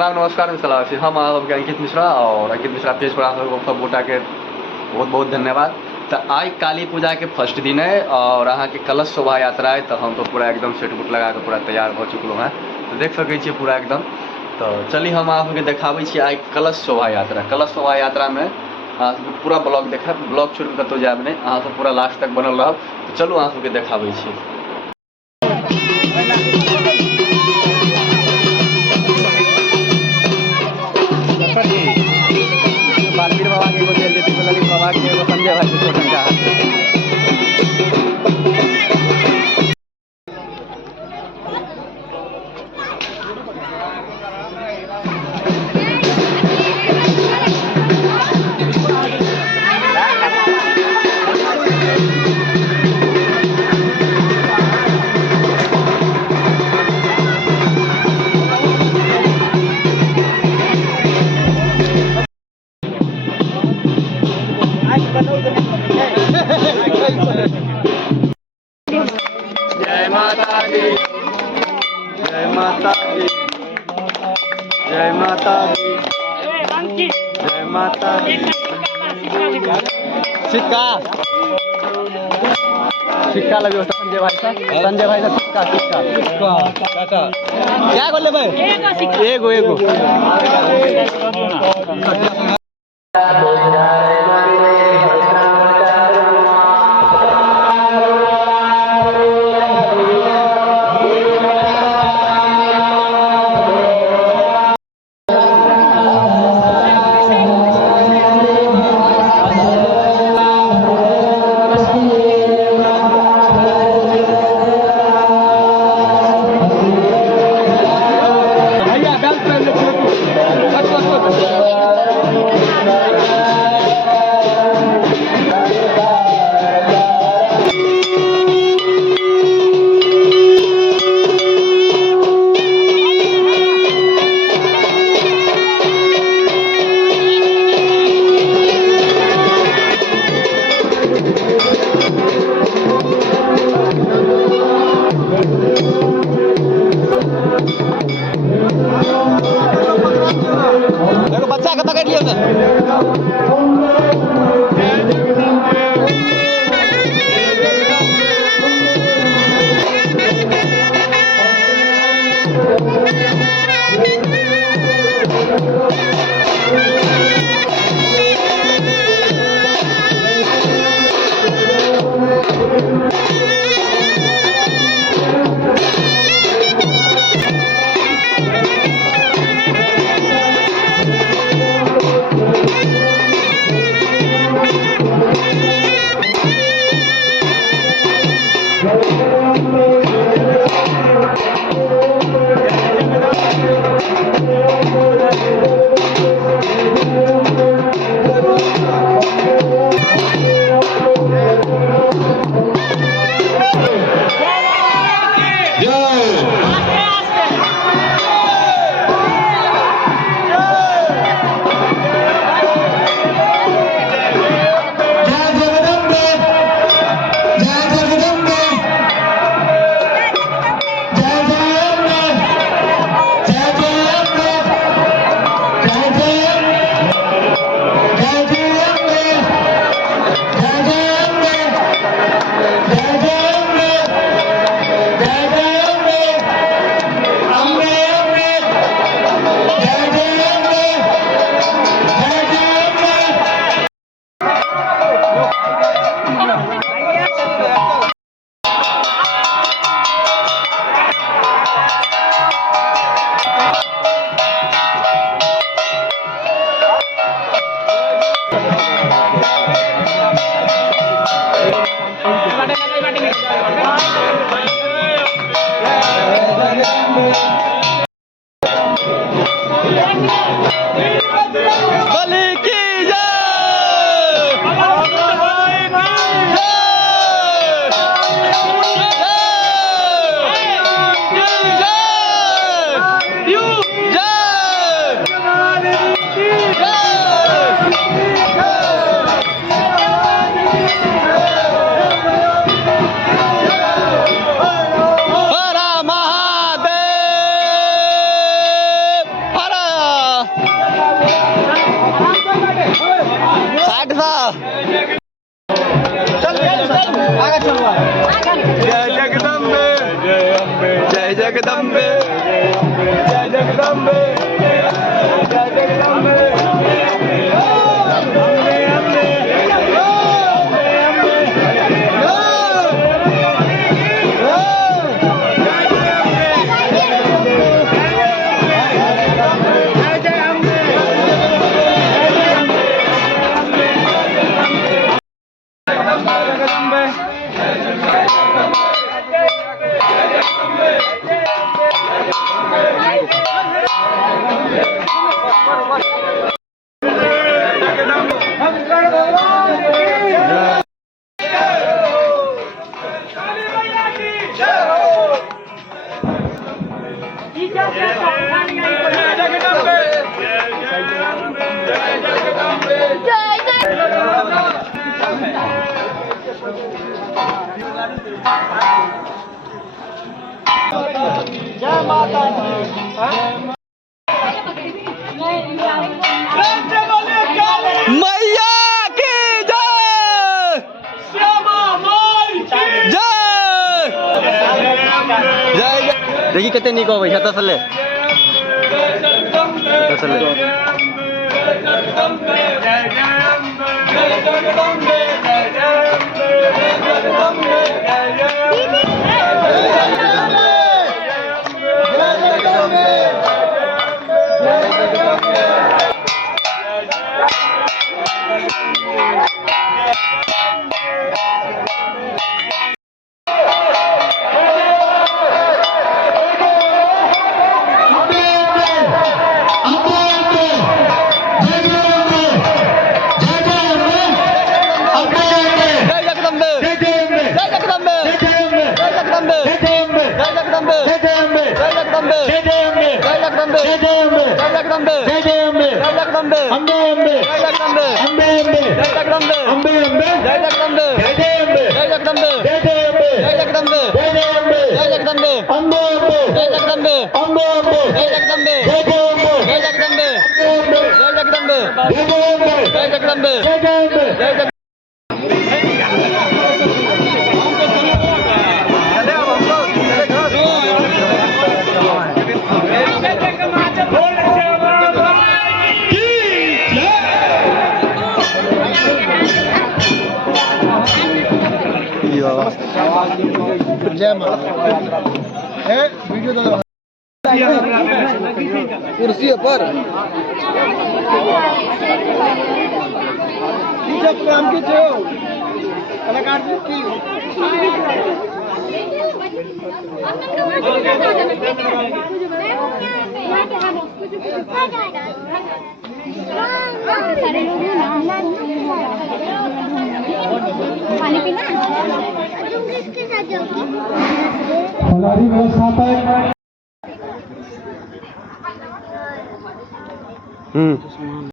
नमस्कार मिश्रा हम आपके अंकित मिश्रा और अंकित मिश्रा पेज पर आप लोगों को वोटा के बहुत बहुत धन्यवाद। तो आज काली पूजा के फर्स्ट दिन है और अहाँ के कलश शोभा यात्रा है। तो हम तो पूरा एकदम सेट बुट लगा के पूरा तैयार हो चुकल हैं। तो देख सके पूरा एकदम। तो चलिए हम आपके देखाबे आज कलश शोभा यात्रा। कलश शोभा यात्रा में पूरा ब्लॉग देखा, ब्लॉग छोड़ कतौ जाब नहीं, अहाँ सब पूरा लास्ट तक बनल रह। तो चलू अहाँ सबके देखाबे छी। बालवीर बाबा के एगो दिल देती ललित बाबा के एगो संजय भाई के छोटन का जय माता दी, जय माता दी, जय माता दी, जय माता दी। सिक्का सिक्का लगे संजय भाई साहब, संजय भाई साहब सिक्का सिक्का क्या बोले भाई? एगो एगो बच्चा का पकड़ लिया जय माता दी। मैया की जय, जय जय। देखी कितने निक हो तसले कुर्सी पर पानी पीना इसके साथ खिलाड़ी व्यवस्थापक